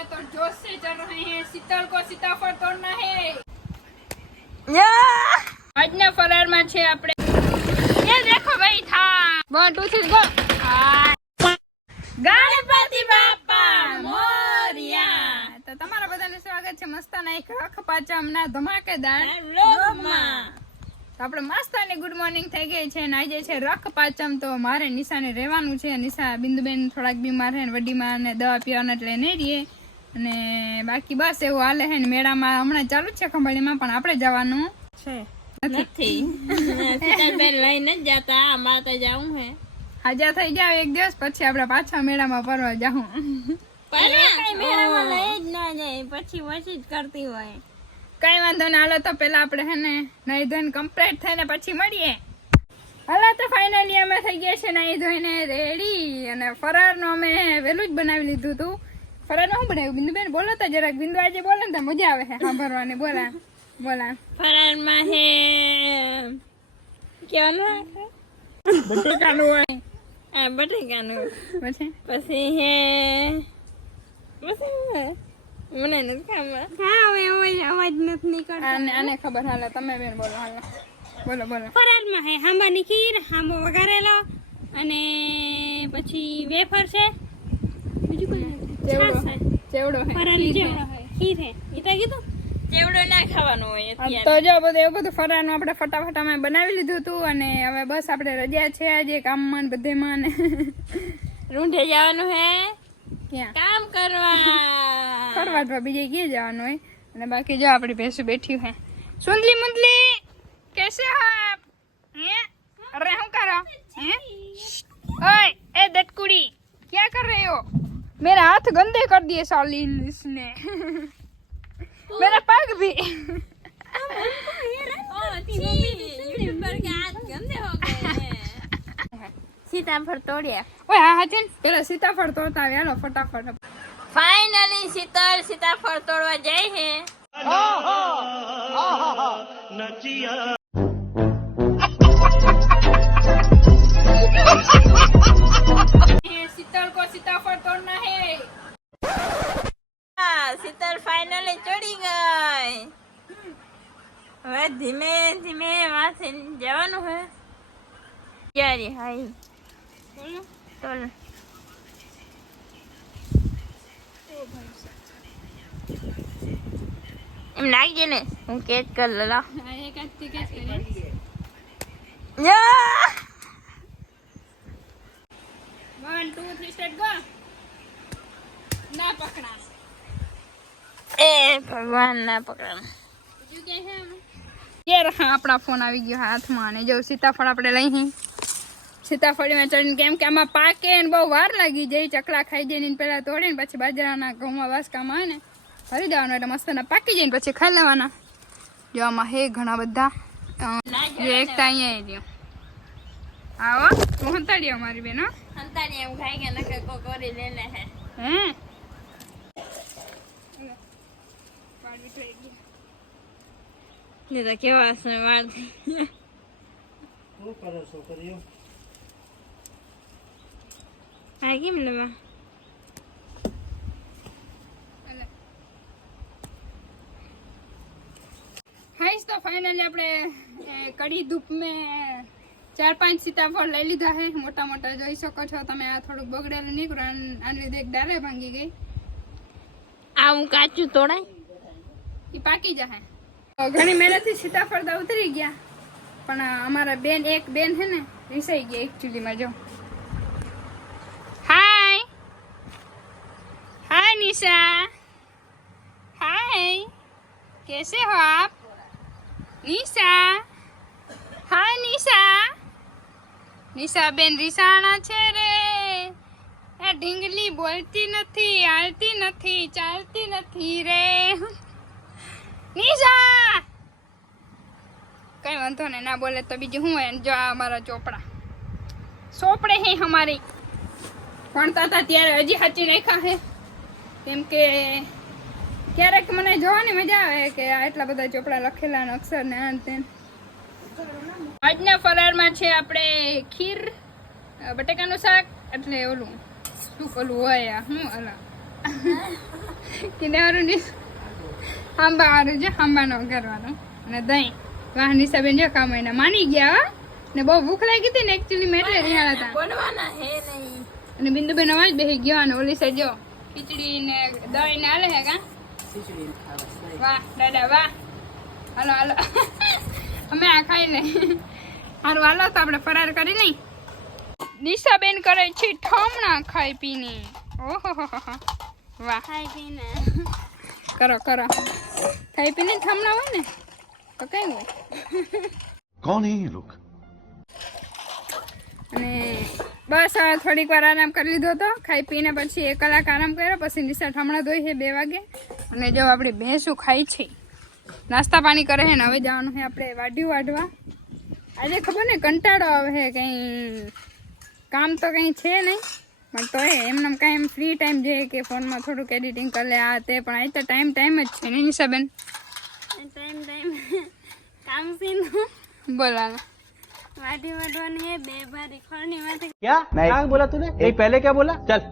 स्वागत और जोश से चल रहे हैं। शीतल को सीताफળ तोड़ना है। આજના ફરારમાં છે આપણે ये देखो भाई था 1 2 3 गो ગણપતિ બાપા મોરયા। તો તમારા બધાનું સ્વાગત છે મસ્તાના એક રખ પાચમના ધમાકેદાર વ્લોગમાં। તો આપણે મસ્તાની ગુડ મોર્નિંગ થઈ ગઈ છે અને આજે છે રખ પાચમ। તો મારે નિશાને રહેવાનું છે। નિશા બિંદુબેન થોડાક બીમાર છે ને વડીમાં ને દવા પીવાના એટલે નહીં રહીએ અને બાકી બસ એવું હાલે છે ને મેળામાં હમણાં ચાલુ જ છે ખંભાળીમાં પણ આપણે જવાનું છે નથી। સીતાબેન લઈને જ જાતા અમારે તો જાવું હે। હાજા થઈ જાવ એક દિવસ પછી આપણે પાછા મેળામાં ફરવા જાઉં। કઈ મેળામાં લઈ જ ના જાય પછી વસી જ કરતી હોય। કઈ વાંધો ને હાલો તો પેલા આપણે હે ને નાઈ ધોઈને કમ્પ્લીટ થઈને પછી મળીએ। હાલો તો ફાઇનલી અમે થઈ ગયા છે નાઈ ધોઈને રેડી અને ફરારનું અમે વહેલું જ બનાવી લીધું હતું। ફરારનું શું બનાવ્યું બિંદુબેન બોલો તો જરાક બિંદુ આજે બોલે ને તો મજા આવે છે સાંભળવાની। બોલા ફરાળમાં હે કેવાનું બટેકાનું હોય હા બટેકાનું પછી હે મને નથી ખબર। હા હવે અવાજ નથી નીકળતો। આને ખબર હાલે તમે બેન બોલો હાલો બોલો ફરાળમાં હે હાંબાની ખીર હાંબો વઘારેલો અને પછી વેફર છે બીજું કોઈ ચેવડો હે ફરાળી ચેવડો હે ખીર હે એ તો કીધું ચેવડો ના ખાવાનો હોય અત્યારે। તો જો બધું એવું બધું ફરાળનું આપણે ફટાફટ અમે બનાવી લીધું હતું અને હવે બસ આપણે રજા છે આજે કામમાં ને બધેમાં ને રૂંઢે જવાનું હે ક્યાં કામ કરવા ફરવા બીજે ક્યાં જવાનું હોય અને બાકી જો આપણી ભેંસું બેઠી હે સુંદલી મુંદલી कैसे हो आप हैं अरे हम करो हैं ओए ए दटकुड़ी क्या कर रहे हो मेरा हाथ गंदे कर दिए साली इसने मेरा पग भी सीताफળ तोड़िया ओए हाँ हाँ पेला सीताफળ तोड़ता है यार फटाफट। फाइनली सीताफળ तोड़वा जाए है। शीतल को सीताफળ तोड़ना है। शीतल फाइनली चढ़ी गई। હવે ધીમે ધીમે વાસે જવાનું હે યારી હાઈ બોલો તોલ એમ લાગી ને હું કેચ કર લલા એક આથી કેચ કરી યા 1 2 3 સ્ટાર્ટ ગો ના પકડા એ ભગવાન ના પકડા બીજું કે હે ये रहा अपना फोन આવી ગયો હાથમાં અને જો સીતાફળ આપણે લઈ સીતાફળીમાં ચડીને કેમ કે આમાં પાકે ને બહુ વાર લાગી જાય ચકલા ખાઈ જાય ને પેલા તોડીને પછી બાજરાના ઘઉંમાં વાસકામાં આવે ને ભરી દેવાનું એટલે મસ્ત ના પાકી જાય ને પછી ખાઈ લેવાના। જો આમાં હે ઘણા બધા જે એકતા અહીંયા રહ્યો આવો તું હંતાડી અમારી બેન હંતાડી એમ ખાઈ ગયા નકે કો કરી લે લે હે હે ને તો કેવા છે વાળ શું કરો છોકરીઓ આ કેમ લેવા हाइस तो फाइनली આપણે કડી ધૂપ में 4-5 सीताफળ લઈ લીધા હે મોટા મોટા જોઈ શકો છો તમે। આ થોડુંક બગડેલું નીકળ્યું આને લીધે એક ડાલે ભાંગી ગઈ। આ હું કાચું તોડાય એ પાકી જાય ઘણી મહેનતથી સીતાફળ તો ઉતરી ગયા પણ અમારા એક બેન છે ને રીસાઈ ગયા એકચ્યુઅલીમાં। જો हाय निशा हाय कैसे हो आप निशा हाय निशा બેન રીસાણા છે રે એ ઢીંગલી બોલતી નથી હાલતી નથી ચાલતી નથી રે निशा कई वांधो ने ना बोले तो बीजू हूँ है जो हमारा चोपड़ा सोपड़े हैं हमारी भणता था त्यारे हजी हाची नाख्या है केम के क्यारेक मने जोवानी मजा आवे के आटला बधा चोपड़ा लखेला ने अक्षर ने आन तेन। આજના ફરાળમાં છે આપણે ખીર બટેકાનું શાક એટલે ઓલું શું ઓલું હોય હું અલા કીધે આંબા વાળું છે, આંબાનો કરવાનો અને દહીં. વાહ નિશાબેન જો કામ એને માની ગયા હો. ને બહુ ભૂખ લાગી હતી ને એકચ્યુઅલી મેં એટલે રિહાળા હતા બોલવાના હે નહીં. અને બિંદુબેન અવાજ બેસી ગયો અને ઓલી સાઈડ જો ખીચડી ને દહીં ને હાલે હે કા. વાહ દાદા વાહ. હાલો હાલો અમે આ ખાઈ લે. સારું હાલો તો આપણે ફરાર કરી લઈ. નિશાબેન કરે છે ઠમણા ખાઈ પીને. ઓહો વાહ ખાઈ પીને કરો કરો. ખાઈ પીને ઠમણા હોય ને તો કઈ હોય. कौन है ये लोग? અને બસ હવે થોડીક વાર આરામ કરી લીધો હતો. ખાઈ પીને પછી 1 કલાક આરામ કર્યો. પછી નિશા ઠમણા ધોઈ છે 2 વાગે. અને જો આપણી ભેંસું ખાઈ છે, નાસ્તા પાણી કરે છે ને હવે જવાનું છે આપણે વાઢ્યું વાઢવા. આજે ખબર ને કંટાળો આવે છે, કંઈ કામ તો કંઈ છે નહીં પણ તો એમને કાંઈ એમ ફ્રી ટાઈમ જોઈએ કે ફોનમાં થોડુંક એડિટિંગ કરી લે આ તે. પણ અહીં તો ટાઈમ જ છે ને નિશાબેન. ટાઈમ કામ સીનું બોલાના વાટી વાટવાની હે. 2 બારી ખોળની માથે क्या क्या बोला तूने नहीं पहले क्या बोला चल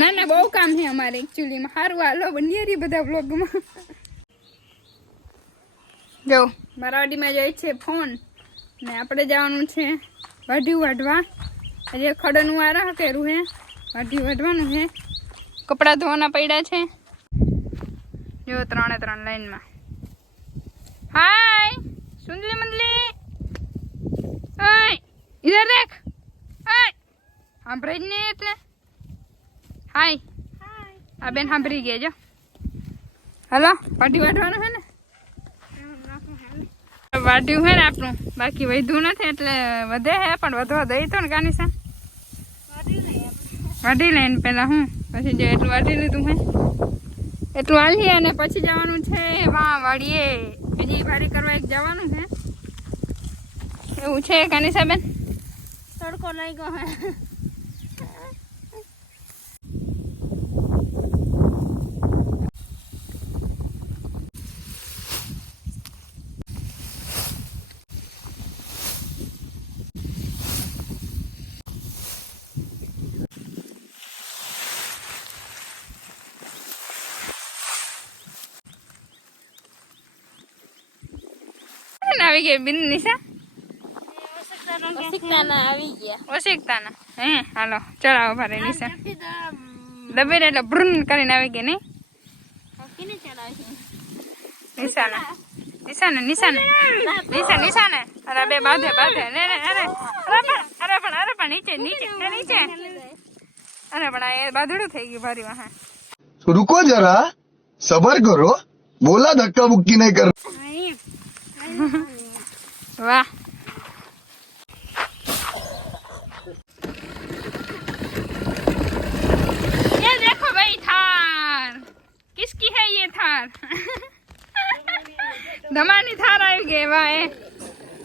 ના ના બહુ કામ છે અમારે એકચ્યુઅલીમાં. સારું હાલો બનીએ રહી બધા બ્લોગમાં. જો મારા વાડીમાં જાય છે ફોન ને આપણે જવાનું છે વાઢ્યું વાઢવા. હજી ખડનું વારા કર્યું છે, વાઢ્યું વાઢવાનું છે. કપડાં ધોવાના પડ્યા છે જો 3 લાઈનમાં. હાય સુંદલી મંદલી ઓય ઇધર દેખ. ઓય સાંભળે જ નહીં એટલે. હાય આ બેન સાંભળી ગયા જો. હલો વાઢી વાઢવાનું છે ને. વાઢ્યું છે ને આપણું, બાકી વધ્યું નથી એટલે વધે છે પણ વધવા દઈ તો ને કાનીસા. વાઢી લઈને પેલા હું પછી જો એટલું વાઢી લીધું હે એટલું હાલીએ અને પછી જવાનું છે વાં વાળીએ. હજી ભારી કરવા એક જવાનું છે એવું છે કાનીસાબેન. તડકો લાગ્યો હે. આવી ગઈ બિન નિશા ઓશિકતાના આવી ગયા. ઓશિકતાના હે. હાલો ચડાવો ભારે નિશા દબેર એટલે બ્રુન કરીને આવી ગઈ નહીં કેને ચડાવી નિશાને નિશાને નિશાને નિશાને. અરે બે બાંધે બાંધે ને અરે અરે પણ નીચે નીચે નીચે. અરે પણ આ એ બાંધડું થઈ ગયું ભારી વાહ. रुको जरा सबर करो बोला धक्का बुक्की नहीं कर. वाह ये देखो भाई थार. किसकी है ये थार? ધમાની થાર આવી ગઈ. વાહ એ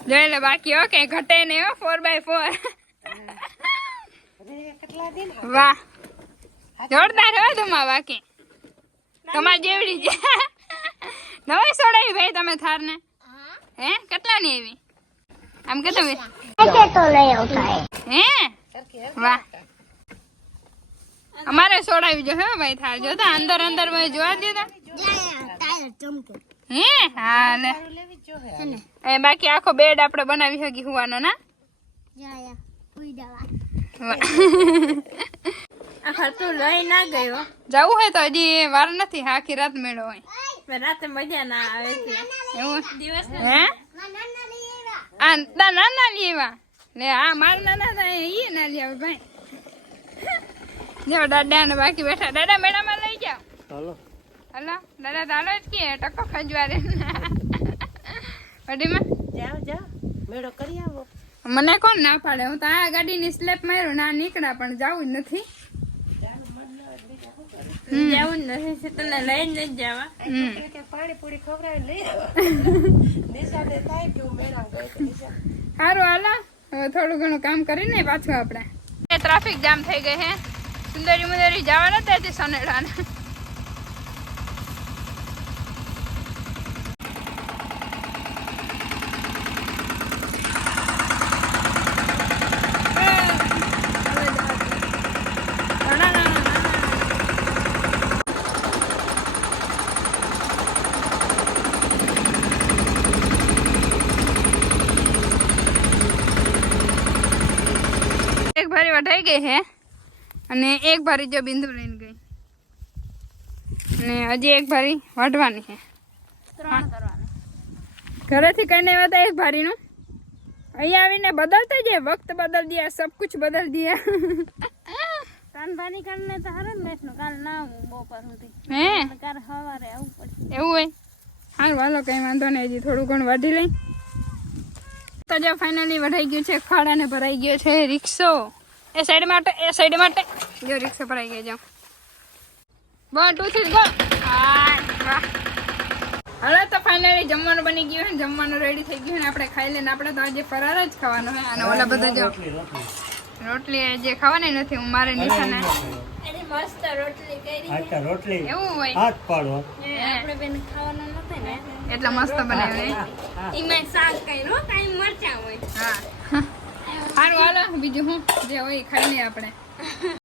જોઈ લે. બાકી ઓકે ઘટે ને 4x4. વાહ જોરદાર હો ધમા. બાકી તમારે જેવડી છે. નવી સોડાવી ભાઈ તમે થાર ને હે કેટલાની આવી આમ કે તમે હે. વાહ અમારે સોડાવી જો હે ભાઈ થાર. જો તો અંદર અંદર ભાઈ જોવા દે હે. હા લે એ બાકી આખો બેડ આપણે બનાવી શકી હુવાનો ના. આ ખર્ચો લઈ ના ગયો. જવું હોય તો હજી વાર નથી. આખી રાત મેળો હોય. રાતે મજા ના આવે છે એવું દિવસ હે. આ તા નાના લેવા લે. આ માર નાના થાય એ ના લે આવે ભાઈ. જો દાદા ને બાકી બેઠા. દાદા મેળામાં લઈ જાઓ. हेलो હલો દાદા ચાલો જ કે ટકો ખજવારે વડીમાં જાઓ જાઓ મેળો કરી આવો. મને કોણ ના પાડે. હું તો આ ગાડીની સ્લેપ માર્યું ના નીકળ્યા પણ જવું જ નથી. જવું જ નથી. તને લઈને જ જવા. કે પાણીપુરી ખવડાવી લઈ આવો. નિશાને થાય કે હું મેળા ગઈ તો નિશા સારું હાલો હવે થોડું ઘણું કામ કરીને પાછું આપણે. ટ્રાફિક જામ થઈ ગઈ હે. સુંદરી મુંદરી જવા નથી દેતી સનેડાને. ગઈ છે અને એક ભારી જો બિંદુ લઈને ગઈ અને હજી એક ભારી વાઢવાની છે. 3 કરવાના. ઘરેથી કઈને આવ્યા હતા એક ભારીનું. અહીંયા આવીને બદલતા જાય, વક્ત બદલ દિયા, સબ કુછ બદલ દિયા. 3 ભારી કરીને તો હારું ને લેસનું. કાલ ના આવું બપોર સુધી. હે કાલ સવારે આવું પડશે. એવું હોય? હાલ વાલો કઈ વાંધો નહીં, હજી થોડું ઘણું વાઢી લઈ. તો જો ફાઇનલી વઢાઈ ગયું છે ખડ અને ભરાઈ ગયો છે રિક્ષો. એ સાઈડ માટે જો રિક્ષો ભરાઈ ગયો. જો 1 2 3 ગો. વાહ. હવે તો ફાઇનલી જમવાનું બની ગયું છે, જમવાનું રેડી થઈ ગયું ને આપણે ખાઈ લઈને. આપણે તો આજે ફરાર જ ખાવાનો છે અને ઓલા બધા જો રોટલી જે ખાવાની નથી, હું મારે નિશાને એની મસ્ત રોટલી કરી. રોટલી એવું હોય હાથ પાડો. આપણે બેન ખાવાનું નથી ને એટલે મસ્ત બનાવી. એમાં શાક કર્યું, કાંઈ મરચાં હોય. હા સારું હાલો, બીજું હું જે હોય એ ખાઈ લઈએ આપણે.